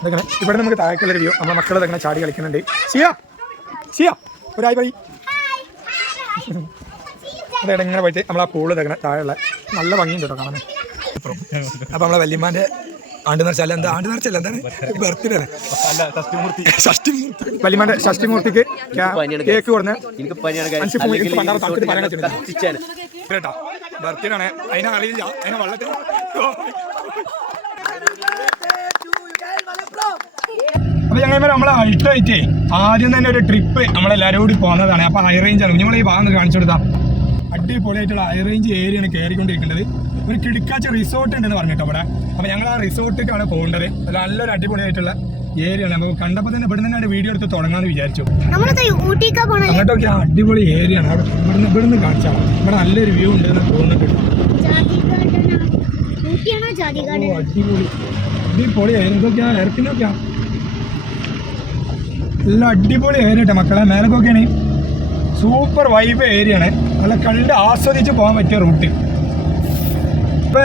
ഇതങ്ങനെ ഇവിടെ നമുക്ക് താഴേക്കുള്ളൊരു വ്യൂ. നമ്മുടെ മക്കൾ ഇതങ്ങനെ ചാടി കളിക്കുന്നുണ്ട്. ഷിയ ഒരായി പോയി. അതെ ഇങ്ങനെ പോയിട്ട് നമ്മളാ പൂള് ഇതങ്ങനെ താഴെയുള്ള നല്ല ഭംഗിയുണ്ട് കേട്ടോ കാണാൻ. അപ്പോൾ നമ്മളെ വല്യമ്മാൻ്റെ ആണ്ട് നേർച്ചല്ല എന്താണ് ബർത്ത്ഡേ വല്യമ്മാൻ്റെ ഷഷ്ടിമൂർത്തിക്ക് കേക്ക് കൊടുന്ന് കേട്ടോ ബർത്ത്ഡേ ആണ്. അതിനെ അറിയില്ല, അതിനെ വെള്ളത്തിൽ അപ്പൊ ഞങ്ങൾ നമ്മളെ അൾട്രായിട്ടേ ആദ്യം തന്നെ ഒരു ട്രിപ്പ് നമ്മളെല്ലാവരും കൂടി പോകുന്നതാണ്. അപ്പൊ ഹൈ റേഞ്ച് ആണ്. നമ്മൾ ഈ ഭാഗത്ത് കാണിച്ചു കൊടുത്താൽ അടിപൊളിയായിട്ടുള്ള ഹൈ റേഞ്ച് ഏരിയയാണ് കയറിക്കൊണ്ടിരിക്കുന്നത്. ഒരു കിടക്കാച്ച റിസോർട്ട് ഉണ്ടെന്ന് പറഞ്ഞിട്ടോ ഇവിടെ. അപ്പൊ ഞങ്ങൾ ആ റിസോർട്ടിലേക്കാണ് പോകേണ്ടത്. നല്ലൊരു അടിപൊളിയായിട്ടുള്ള ഏരിയയാണ്. നമുക്ക് കണ്ടപ്പോൾ തന്നെ ഇവിടെ തന്നെ വീഡിയോ എടുത്ത് തുടങ്ങാന്ന് വിചാരിച്ചു. അങ്ങോട്ടൊക്കെ അടിപൊളി ഏരിയയാണ്. ഇവിടുന്ന് കാണിച്ചാൽ ഇവിടെ നല്ലൊരു വ്യൂ ഉണ്ട് എന്ന് തോന്നുന്നുണ്ട്. അടിപൊളി എന്തൊക്കെയാ എയർപിന്നൊക്കെയാ നല്ല അടിപൊളി ഏരിയ കേട്ടോ മക്കളെ. മേലക്കൊക്കെയാണ് സൂപ്പർ വൈബ് ഏരിയയാണ്. നല്ല കണ്ട് ആസ്വദിച്ച് പോകാൻ പറ്റിയ റൂട്ട്. ഇപ്പൊ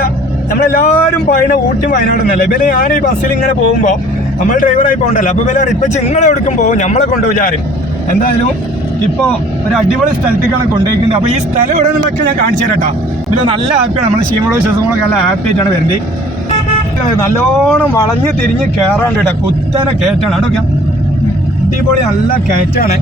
നമ്മളെല്ലാവരും പറയുന്ന ഊട്ടി വയനാടെന്നല്ലേ. ഇവരെ ഞാൻ ഈ ബസ്സിൽ ഇങ്ങനെ പോകുമ്പോൾ നമ്മൾ ഡ്രൈവറായി പോകണ്ടല്ലോ. അപ്പോൾ ഇവരെ ഇപ്പം നിങ്ങൾ എവിടേക്കും പോകും നമ്മളെ കൊണ്ടുപോയാലും. എന്തായാലും ഇപ്പോൾ ഒരു അടിപൊളി സ്ഥലത്തേക്കാണ് കൊണ്ടുപോയിക്കുന്നത്. അപ്പോൾ ഈ സ്ഥലം ഇവിടെ നിന്നൊക്കെ ഞാൻ കാണിച്ചു തരാം കേട്ടോ. പിന്നെ നല്ല ഹാപ്പിയാണ്. നമ്മൾ ക്ഷീമളോ ശേഷങ്ങളൊക്കെ നല്ല ഹാപ്പി ആയിട്ടാണ് വരുന്നത്. നല്ലോണം വളഞ്ഞ് തിരിഞ്ഞ് കയറാണ്ട് കേട്ടോ. കുത്തനെ കയറ്റാണ് അതൊക്കെ അടിപൊളി നല്ല കയറ്റാണ്.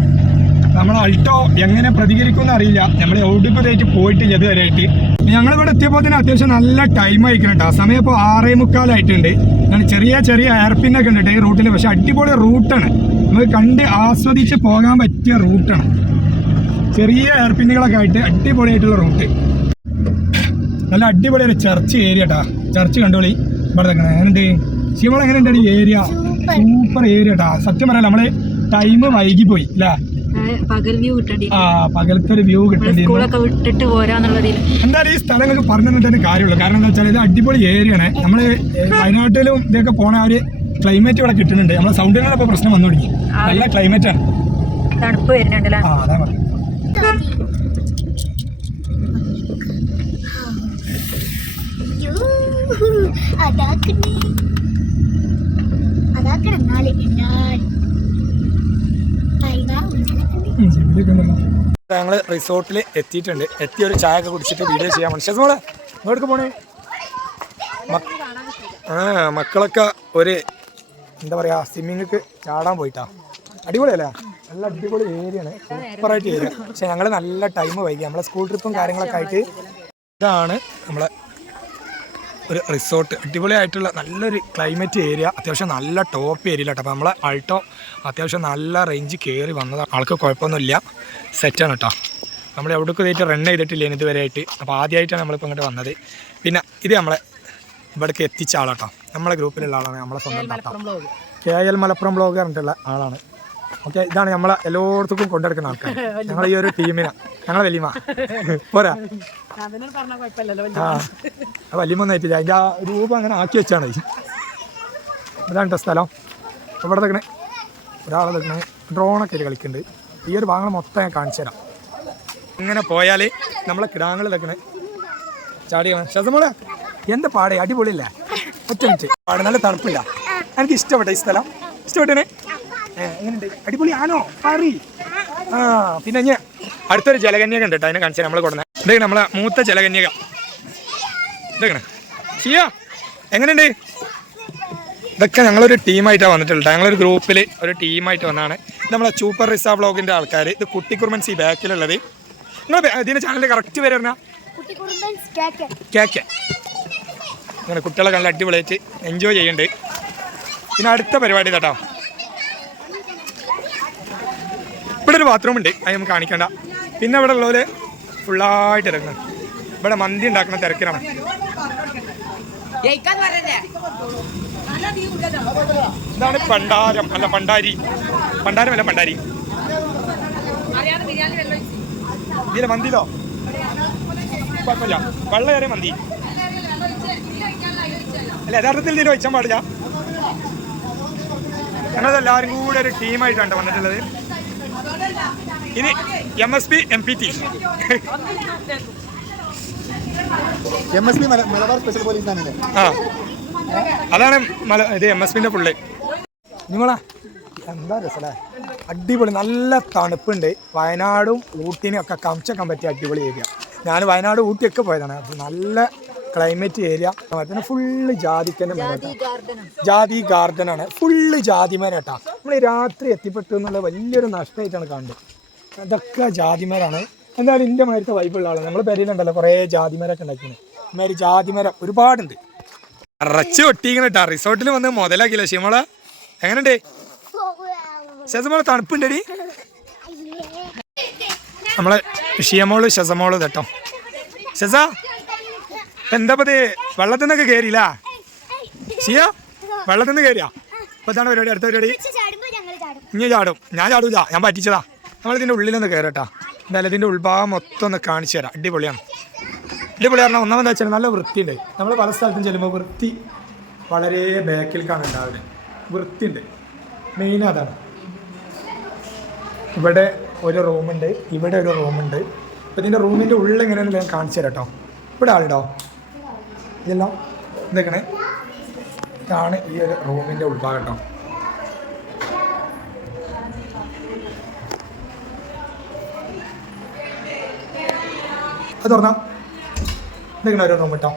നമ്മൾ അൾട്ടോ എങ്ങനെ പ്രതികരിക്കുമെന്ന് അറിയില്ല. നമ്മൾ എവിടെയായിട്ട് പോയിട്ടില്ല ഇതുവരെയായിട്ട്. ഞങ്ങളിവിടെ എത്തിയപ്പോൾ തന്നെ അത്യാവശ്യം നല്ല ടൈം ആയിക്കണം കേട്ടോ. സമയം ഇപ്പോൾ 6:45 ഞാൻ ചെറിയ എയർപിന്നൊക്കെ ഉണ്ട് ഈ റൂട്ടിൽ. പക്ഷെ അടിപൊളി റൂട്ടാണ്. നമുക്ക് കണ്ട് ആസ്വദിച്ച് പോകാൻ പറ്റിയ റൂട്ടാണ്. ചെറിയ എയർപിന്നുകളൊക്കെ ആയിട്ട് അടിപൊളിയായിട്ടുള്ള റൂട്ട്. നല്ല അടിപൊളി ഒരു ചർച്ച് ഏരിയ കേട്ടോ. ചർച്ച് കണ്ടോളി ഇവിടെ എങ്ങനെയുണ്ട് ശിവള എങ്ങനെയുണ്ട് ഈ ഏരിയ. സൂപ്പർ ഏരിയ കേട്ടോ. സത്യം പറയാം നമ്മള് ടൈം വൈകി പോയി അല്ലേ. പകലത്തെ ഒരു വ്യൂ കിട്ടേണ്ടി. എന്തായാലും ഈ സ്ഥലം നിങ്ങൾക്ക് പറഞ്ഞു തന്നിട്ട് കാര്യമുള്ളൂ. കാരണം എന്താ വെച്ചാൽ ഇത് അടിപൊളി ഏരിയ ആണ്. നമ്മള് വയനാട്ടിലും ഇതൊക്കെ പോണ ഒരു ക്ലൈമറ്റ് ഇവിടെ കിട്ടുന്നുണ്ട്. നമ്മളെ സൗണ്ടിനുള്ള ഇപ്പൊ പ്രശ്നം വന്നു തുടങ്ങി. നല്ല ക്ലൈമറ്റ് ആണ്. തണുപ്പ് വരുന്നുണ്ട്. അതാ പറഞ്ഞു. ഞങ്ങള് റിസോർട്ടിൽ എത്തിയിട്ടുണ്ട്. എത്തിയൊരു ചായ ഒക്കെ കുടിച്ചിട്ട് വീഡിയോ ചെയ്യാൻ വേണ്ടി മോളെ ഇങ്ങോട്ട് പോണേ. മക്കളൊക്കെ ഒരു എന്താ പറയാ സ്വിമ്മിങ്ങിക്ക് ചാടാൻ പോയിട്ടാ. അടിപൊളിയല്ലേ. നല്ല അടിപൊളി ഏരിയ ആണ്. സൂപ്പറായിട്ട് ഏരിയ. പക്ഷെ ഞങ്ങൾ നല്ല ടൈം വൈകി. നമ്മളെ സ്കൂൾ ട്രിപ്പും കാര്യങ്ങളൊക്കെ ആയിട്ട്. ഇതാണ് നമ്മളെ ഒരു റിസോർട്ട്. അടിപൊളിയായിട്ടുള്ള നല്ലൊരു ക്ലൈമറ്റ് ഏരിയ. അത്യാവശ്യം നല്ല ടോപ്പ് ഏരിയ കേട്ടോ. അപ്പോൾ നമ്മളെ ആൾട്ടോ അത്യാവശ്യം നല്ല റേഞ്ച് കയറി വന്നത്. ആൾക്ക് കുഴപ്പമൊന്നുമില്ല. സെറ്റാണ് കേട്ടോ. നമ്മൾ എവിടേക്ക് ഇതായിട്ട് റൺ ചെയ്തിട്ടില്ല ഇതുവരെ ആയിട്ട്. അപ്പോൾ ആദ്യമായിട്ടാണ് നമ്മളിപ്പോൾ ഇങ്ങോട്ട് വന്നത്. പിന്നെ ഇത് നമ്മളെ ഇവിടേക്ക് എത്തിച്ച ആളാട്ടോ. നമ്മളെ ഗ്രൂപ്പിലുള്ള ആളാണ്. നമ്മളെ സ്വന്തം KL മലപ്പുറം ബ്ലോഗ് പറഞ്ഞിട്ടുള്ള ആളാണ്. ഓക്കെ ഇതാണ് നമ്മളെ എല്ലായിടത്തും കൊണ്ടെടുക്കുന്ന ആൾക്കാർ. ഞങ്ങൾ ഈ ഒരു ടീമിനാ. ഞങ്ങളെ വലിയ പോരാ. വലിയ ഒന്നായിട്ടില്ല. അതിൻ്റെ ആ രൂപം അങ്ങനെ ആക്കി വെച്ചാണ്. ഇതാണ് കേട്ടോ സ്ഥലം. ഇവിടെ നിൽക്കണേ ഒരാളെ നിൽക്കണേ ഡ്രോണൊക്കെ ആയിട്ട് കളിക്കുന്നുണ്ട്. ഈ ഒരു ഭാഗങ്ങൾ മൊത്തം ഞാൻ കാണിച്ചു തരാം. ഇങ്ങനെ പോയാൽ നമ്മളെ കിടാങ്ങൾ നിൽക്കണേ ചാടിയാണ്. ശതമോളെ എന്താ പാടേ അടിപൊളിയില്ലേ. ഒറ്റ മിനിറ്റ് പാട്. നല്ല തണുപ്പില്ല. എനിക്ക് ഇഷ്ടപ്പെട്ട ഈ സ്ഥലം. ഇഷ്ടപ്പെട്ടേ എങ്ങനെയുണ്ട്. അടിപൊളിയാണോ പറ. പിന്നെ ഞാൻ അടുത്തൊരു ജലകന്യക ഉണ്ട് കേട്ടോ. അതിനെ കാണിച്ചാൽ നമ്മൾ കൊടുക്കുന്നത്. ഇതെങ്ങനെ നമ്മളെ മൂത്ത ജലകന്യക. ഇതെങ്ങനെ ചെയ്യാ എങ്ങനെയുണ്ട്. ഇതൊക്കെ ഞങ്ങളൊരു ടീമായിട്ടാണ് വന്നിട്ടുള്ളത്. ഞങ്ങളൊരു ഗ്രൂപ്പിൽ ഒരു ടീമായിട്ട് വന്നതാണ്. ഇത് നമ്മളെ സൂപ്പർ റിസ വ്ളോഗിൻ്റെ ആൾക്കാർ. ഇത് കുട്ടിക്കുറുമ്പൻസ് ഈ ബാക്കിലുള്ളത്. നിങ്ങൾ ഇതിൻ്റെ ചാനലിൻ്റെ കറക്റ്റ് പേര് പറഞ്ഞാൽ കേക്ക്. അങ്ങനെ കുട്ടികളെ നല്ല അടിപൊളിയായിട്ട് എൻജോയ് ചെയ്യുന്നുണ്ട്. പിന്നെ അടുത്ത പരിപാടി കേട്ടോ. ഇവിടെ ഒരു ബാത്റൂം ഉണ്ട്. അത് നമുക്ക് കാണിക്കണ്ട. പിന്നെ ഇവിടെ ഉള്ളവര് ഫുള്ളായിട്ട് ഇറങ്ങുന്നത്. ഇവിടെ മന്തി ഉണ്ടാക്കുന്ന തിരക്കിലാണ്. ഇതാണ് പണ്ടാരം അല്ല പണ്ടാരി. പണ്ടാരമല്ല പണ്ടാരി. ഇതിലെ മന്തിയിലോ കുഴപ്പമില്ല. വെള്ളയേറെ മന്തി അല്ല യഥാർത്ഥത്തിൽ ഇതിൽ വെച്ചാൽ പാടില്ല. ഞങ്ങളെല്ലാവരും കൂടെ ഒരു ടീമായിട്ടാണ് വന്നിട്ടുള്ളത്. ഇനി MSP MPT Malabar special police അതാണ് ഇത് MSPന്റെ ഫുള്ള്. നിങ്ങളാ എന്താ രസല്ലേ, അടിപൊളി, നല്ല തണുപ്പുണ്ട്. വയനാടും ഊട്ടിനും ഒക്കെ കംചക്കാൻ പറ്റിയ അടിപൊളി ഏരിയ. ഞാൻ വയനാട് ഊട്ടിയൊക്കെ പോയതാണ്. അപ്പോൾ നല്ല ക്ലൈമറ്റ് ഏരിയ. പിന്നെ ഫുള്ള് ജാതിക്കന്നെ ജാതി ഗാർഡനാണ്, ഫുള്ള് ജാതിമരാട്ടാ. നമ്മൾ രാത്രി എത്തിപ്പെട്ടു എന്നുള്ള വലിയൊരു നഷ്ടമായിട്ടാണ് കാണുന്നത്. അതൊക്കെ ജാതിമരാണ്. എന്തായാലും എൻ്റെ മാതിരത്തെ വൈബുള്ള ആളാണ്. നമ്മൾ പെരയിലുണ്ടല്ലോ കുറേ ജാതിമരമൊക്കെ ഉണ്ടാക്കുന്നത്. ഇമാതിരി ജാതിമരം ഒരുപാടുണ്ട്. അറച്ച് ഒട്ടിക്കണം കേട്ടാ. റിസോർട്ടിൽ വന്ന് മുതലാക്കിയില്ല ഷിമോളെ. എങ്ങനെയുണ്ട് ശസമോള്? തണുപ്പുണ്ടടി. നമ്മളെ ഷിയമോള് ശസമോള് കേട്ടോ. ശസ എന്താ പത് വെള്ളത്തിൽ നിന്നൊക്കെ കയറിയില്ല ഷിയ? വെള്ളത്തിൽ നിന്ന് കയറിയാ? അപ്പോൾ ഇതാണ് പരിപാടി. അടുത്ത പരിപാടി ഇനി ചാടും. ഞാൻ ചാടൂല, ഞാൻ പറ്റിച്ചതാ. നമ്മളിതിൻ്റെ ഉള്ളിലൊന്ന് കയറട്ടാ. എന്തായാലും ഇതിൻ്റെ ഉൾഭാഗം മൊത്തം ഒന്ന് കാണിച്ചു തരാം. അടിപൊളിയാണ്. അടിപൊളി പറഞ്ഞാൽ ഒന്നാമെന്ന് വെച്ചാൽ നല്ല വൃത്തിയുണ്ട്. നമ്മൾ പല സ്ഥലത്തും ചെല്ലുമ്പോൾ വൃത്തി വളരെ ബാക്കിലേക്കാണ് ഉണ്ടാവുന്നത്. വൃത്തിയുണ്ട്, മെയിൻ അതാണ്. ഇവിടെ ഒരു റൂമുണ്ട്, ഇവിടെ ഒരു റൂമുണ്ട്. അപ്പോൾ ഇതിൻ്റെ റൂമിൻ്റെ ഉള്ളിൽ എങ്ങനെയാണെന്ന് ഞാൻ കാണിച്ചു തരാം കേട്ടോ. ഇവിടെ ആളുണ്ടോ? ഇതെല്ലാം ഇതൊക്കെ ഇതാണ് ഈ ഒരു റൂമിൻ്റെ ഉൾഭാഗം കേട്ടോ. അത് തുറന്നാ ഇതൊക്കെ ഒരു റൂം കേട്ടോ.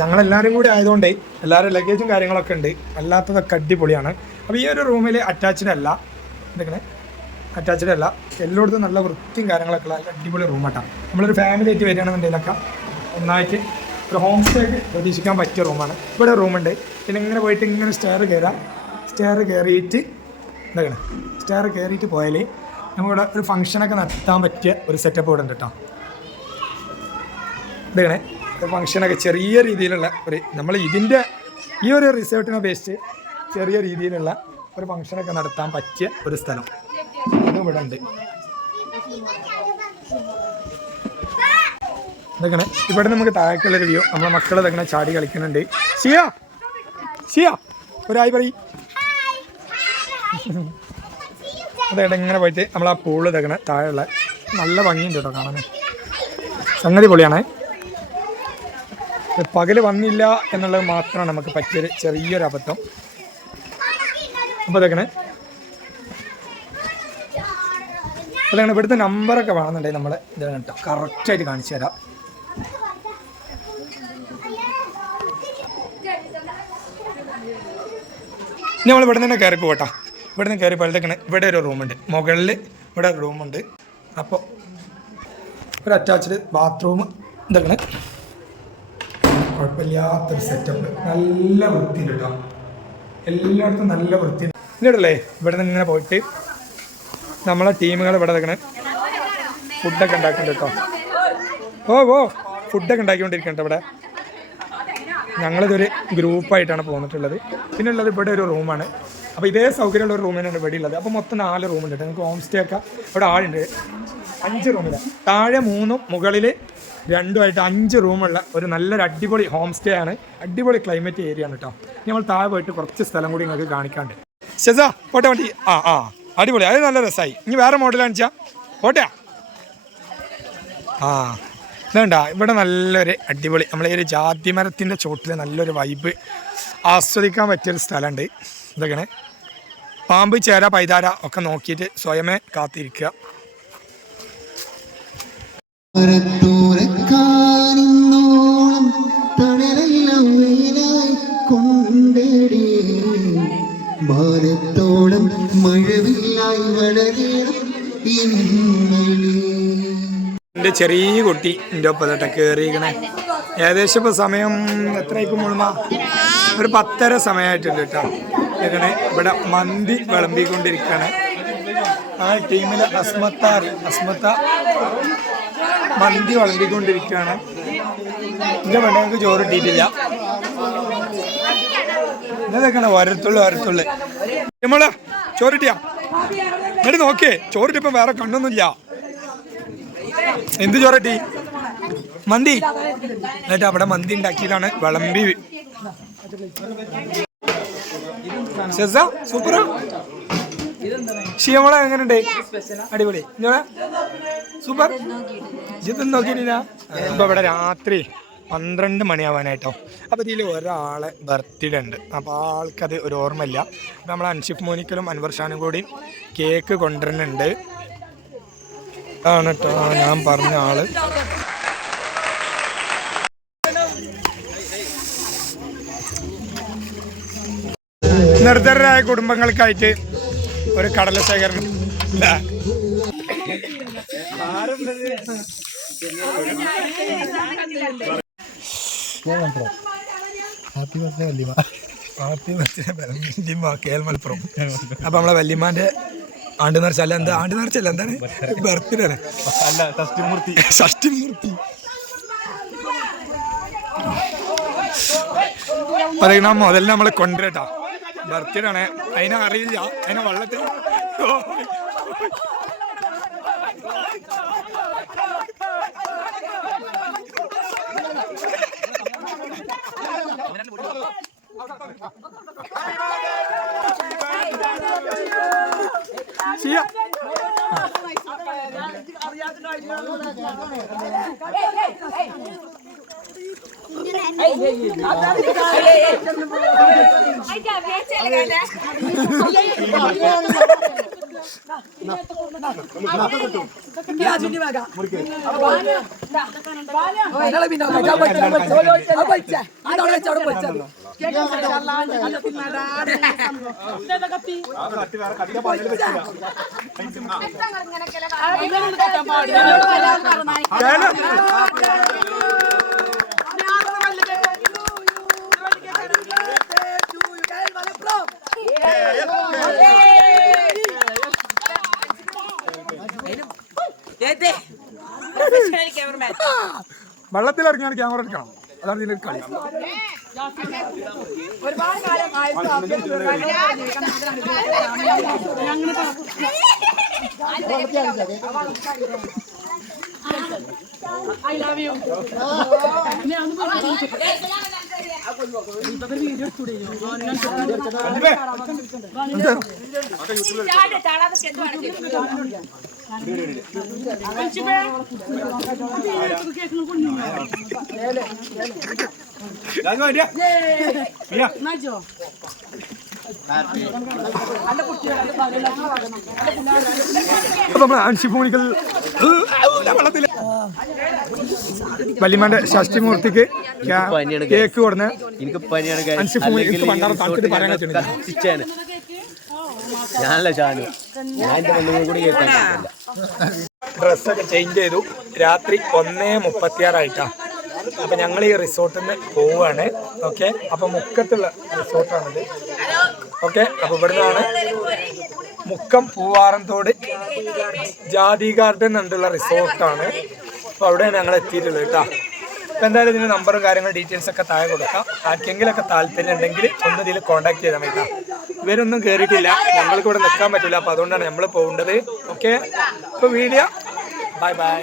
ഞങ്ങളെല്ലാവരും കൂടി ആയതുകൊണ്ട് എല്ലാവരും ലഗേജും കാര്യങ്ങളൊക്കെ ഉണ്ട്. അല്ലാത്തതൊക്കെ അടിപൊളിയാണ്. അപ്പോൾ ഈ ഒരു റൂമിൽ അറ്റാച്ച്ഡ് അല്ല, ഇതൊക്കെ അറ്റാച്ച്ഡ് അല്ല. എല്ലായിടത്തും നല്ല വൃത്തിയും കാര്യങ്ങളൊക്കെ ഉള്ള അടിപൊളി റൂം കേട്ടോ. നമ്മളൊരു ഫാമിലി ആയിട്ട് വരികയാണെന്നുണ്ടെങ്കിലൊക്കെ ഒന്നായിട്ട് ഒരു ഹോം സ്റ്റേക്ക് പ്രതീക്ഷിക്കാൻ പറ്റിയ റൂമാണ്. ഇവിടെ റൂമുണ്ട്. പിന്നെ ഇങ്ങനെ പോയിട്ട് ഇങ്ങനെ സ്റ്റെയർ കയറാം. സ്റ്റെയർ കയറിയിട്ട് ഇതൊക്കെ സ്റ്റെയർ കയറിയിട്ട് പോയാൽ നമുക്കിവിടെ ഒരു ഫംഗ്ഷനൊക്കെ നടത്താൻ പറ്റിയ ഒരു സെറ്റപ്പ് ഇവിടെ ഉണ്ട് കേട്ടോ. ഇതാണ് ഫംഗ്ഷനൊക്കെ ചെറിയ രീതിയിലുള്ള ഒരു, നമ്മൾ ഇതിൻ്റെ ഈ ഒരു റിസോർട്ടിനെ ബേസ്റ്റ് ചെറിയ രീതിയിലുള്ള ഒരു ഫംഗ്ഷനൊക്കെ നടത്താൻ പറ്റിയ ഒരു സ്ഥലം അതും ഇവിടെ ഉണ്ട്. ഇതൊക്കെ ഇവിടെ നമുക്ക് താഴേക്കുള്ളൊരു വ്യൂ. നമ്മളെ മക്കൾ ഇതൊക്കെ ചാടി കളിക്കുന്നുണ്ട്. ഷിയ ഷിയ ഒരായി പറയും. അതെ ഇങ്ങനെ പോയിട്ട് നമ്മൾ ആ പൂള് ഇതൊക്കെ താഴെയുള്ള നല്ല ഭംഗിയുണ്ട് കേട്ടോ കാണാൻ. സംഗതി പൊളിയാണ്. പകൽ വന്നില്ല എന്നുള്ളത് മാത്രമാണ് നമുക്ക് പറ്റിയൊരു ചെറിയൊരു അബദ്ധം. അപ്പോൾ അതൊക്കെയാണ് ഇവിടുത്തെ നമ്പറൊക്കെ വേണമെന്നുണ്ടെങ്കിൽ നമ്മൾ ഇതാണ് കേട്ടോ കറക്റ്റായിട്ട് കാണിച്ചു തരാം. ഇനി നമ്മൾ ഇവിടെ നിന്ന് കയറി പോകട്ടോ. ഇവിടെ നിന്ന് കയറി പോയതൊക്കെയാണ് ഇവിടെ ഒരു റൂമുണ്ട്. മുകളിൽ ഇവിടെ ഒരു റൂമുണ്ട്. അപ്പോൾ ഒരു അറ്റാച്ച്ഡ് ബാത്റൂം ഇതൊക്കെയാണ്. കുഴപ്പമില്ലാത്തൊരു സെറ്റപ്പ്, നല്ല വൃത്തിയുണ്ട് കേട്ടോ. എല്ലായിടത്തും നല്ല വൃത്തിയുണ്ട്. ഇങ്ങോട്ടല്ലേ ഇവിടെ നിന്ന് ഇങ്ങനെ പോയിട്ട് നമ്മളെ ടീമുകൾ ഇവിടെ നിൽക്കണേ ഫുഡൊക്കെ ഉണ്ടാക്കുന്നുണ്ട് കേട്ടോ. ഫുഡൊക്കെ ഉണ്ടാക്കിക്കൊണ്ടിരിക്കുന്നുണ്ട് ഇവിടെ. ഞങ്ങളിതൊരു ഗ്രൂപ്പായിട്ടാണ് പോന്നിട്ടുള്ളത്. പിന്നെ ഉള്ളത് ഇവിടെ ഒരു റൂമാണ്. അപ്പോൾ ഇതേ സൗകര്യമുള്ള ഒരു റൂമിനാണ് ഇവിടെ ഉള്ളത്. അപ്പോൾ മൊത്തം 4 റൂമുണ്ട്. നിങ്ങൾക്ക് ഹോം സ്റ്റേ ഒക്കെ ഇവിടെ ആളുണ്ട്. 5 റൂമിൽ താഴെ 3ഉം മുകളിൽ 2ആയിട്ട് 5 റൂമുള്ള ഒരു നല്ലൊരു അടിപൊളി ഹോം സ്റ്റേ ആണ്. അടിപൊളി ക്ലൈമറ്റ് ഏരിയ ആണ് കേട്ടോ. നമ്മൾ താഴെ പോയിട്ട് കുറച്ച് സ്ഥലം കൂടി നിങ്ങൾക്ക് കാണിക്കാണ്ട്. ശസാ പോട്ടെ വണ്ടി. അടിപൊളി, അത് നല്ല രസമായി. ഇനി വേറെ മോഡൽ കാണിച്ചാ പോട്ടെ. ഇതുണ്ട ഇവിടെ നല്ലൊരു അടിപൊളി, നമ്മളെ ഒരു ജാതിമരത്തിൻ്റെ ചോട്ടിൽ നല്ലൊരു വൈബ് ആസ്വദിക്കാൻ പറ്റിയൊരു സ്ഥലമുണ്ട്. ഇതൊക്കെയാണ് പാമ്പ്, ചേര, പൈതാര ഒക്കെ നോക്കിയിട്ട് സ്വയമേ കാത്തിരിക്കുക. ഭാരത്തോളം മഴവില്ലായി വളരണം. എൻ്റെ ചെറിയ കുട്ടി എൻ്റെ ഒപ്പത്തിട്ട് കയറിയിരിക്കണേ. ഏകദേശം ഇപ്പോൾ സമയം എത്രയായിരിക്കും മുഴുവ? ഒരു 10:30 സമയമായിട്ടുണ്ട് കേട്ടോ. ഇങ്ങനെ ഇവിടെ മന്തി വിളമ്പിക്കൊണ്ടിരിക്കുകയാണ്. ആ ടീമിലെ അസ്മത്ത മന്തി വിളമ്പിക്കൊണ്ടിരിക്കുകയാണ്. എൻ്റെ പെണ്ണുങ്ങൾക്ക് ചോറ് ഇട്ടിട്ടില്ല. ഇതൊക്കെയാണ് വരത്തുള്ളു നമ്മളെ ചോറിട്ടിയാ എന്നിട്ട് നോക്കിയേ. ചോറിട്ടിപ്പം വേറെ കണ്ണൊന്നുമില്ല. എന്ത് ചോറട്ടി? മന്തി. എന്നിട്ട് അവിടെ മന്തി ഉണ്ടാക്കിയതാണ് വിളമ്പി. സൂപ്പറാ. ഷിയമോളെ എങ്ങനെയുണ്ട്? അടിപൊളി, സൂപ്പർ. ഇതൊന്നും നോക്കിയിട്ടില്ല. ഇപ്പൊ ഇവിടെ രാത്രി 12 മണിയാവാനായിട്ടോ. അപ്പോൾ ഇതിൽ ഒരാളെ ബർത്ത്ഡേ ഉണ്ട്. അപ്പോൾ ആൾക്കത് ഒരു ഓർമ്മയില്ല. അപ്പോൾ നമ്മൾ അൻഷിഫ് മോനിക്കലും അൻവർ ഷാനും കൂടി കേക്ക് കൊണ്ടുവരുന്നുണ്ട്. ആണ് കേട്ടോ ഞാൻ പറഞ്ഞ ആള്. നിർദ്ധരായ കുടുംബങ്ങൾക്കായിട്ട് ഒരു കടല ശേഖരണം. ഹാപ്പി ബർത്ത്ഡേ വല്യമ്മ. ഹാപ്പി ബർത്ത്ഡേ വല്യമ്മ KL മലപ്പുറം. അപ്പൊ നമ്മളെ വല്യമ്മാന്റെ ആണ്ട് നേർച്ചല്ല, എന്താ ആണ്ട് നേർച്ചല്ല, എന്താണ് ബർത്ത്ഡേ ആണ്, ഷഷ്ടിമൂർത്തി പറയുന്ന മുതൽ നമ്മളെ കൊണ്ടുവരട്ടോ. ബർത്ത്ഡേ ആണ്, അതിനെ അറിയില്ല, അതിനെ വെള്ളത്തിൽ വെള്ളത്തിൽ ഇറങ്ങിയാണ് ക്യാമറ എടുക്കണം. അതാണ് ഇതിന്റെ കളി. വല്യമാന്റെ ഷഷ്ടിമൂർത്തിക്ക് കേക്ക് കൊടുന്ന് ഡ്രസ്സൊക്കെ ചേഞ്ച് ചെയ്തു. രാത്രി 1:36 അപ്പൊ ഞങ്ങൾ ഈ റിസോർട്ടിൽ നിന്ന് പോവാണ്. ഓക്കെ, അപ്പൊ മുക്കത്തുള്ള റിസോർട്ടാണിത്. ഓക്കെ, അപ്പൊ ഇവിടുന്നാണ് മുക്കം പൂവാറന്തോട് ജാതി ഗാർഡൻ എന്നുള്ള റിസോർട്ടാണ്. അപ്പോൾ അവിടെയാണ് ഞങ്ങൾ എത്തിയിട്ടുള്ളത് കേട്ടോ. അപ്പോൾ എന്തായാലും ഇതിൻ്റെ നമ്പറും കാര്യങ്ങളും ഡീറ്റെയിൽസ് ഒക്കെ താഴെ കൊടുക്കാം. ആർക്കെങ്കിലൊക്കെ താല്പര്യം ഉണ്ടെങ്കിൽ ഒന്ന് ഇതിൽ കോൺടാക്ട് ചെയ്താൽ മതി. ഇവരൊന്നും കയറിയിട്ടില്ല, ഞങ്ങൾക്ക് ഇവിടെ നിൽക്കാൻ പറ്റില്ല, അപ്പോൾ അതുകൊണ്ടാണ് നമ്മൾ പോകേണ്ടത്. ഓക്കെ, അപ്പോൾ വീഡിയോ ബൈ ബൈ.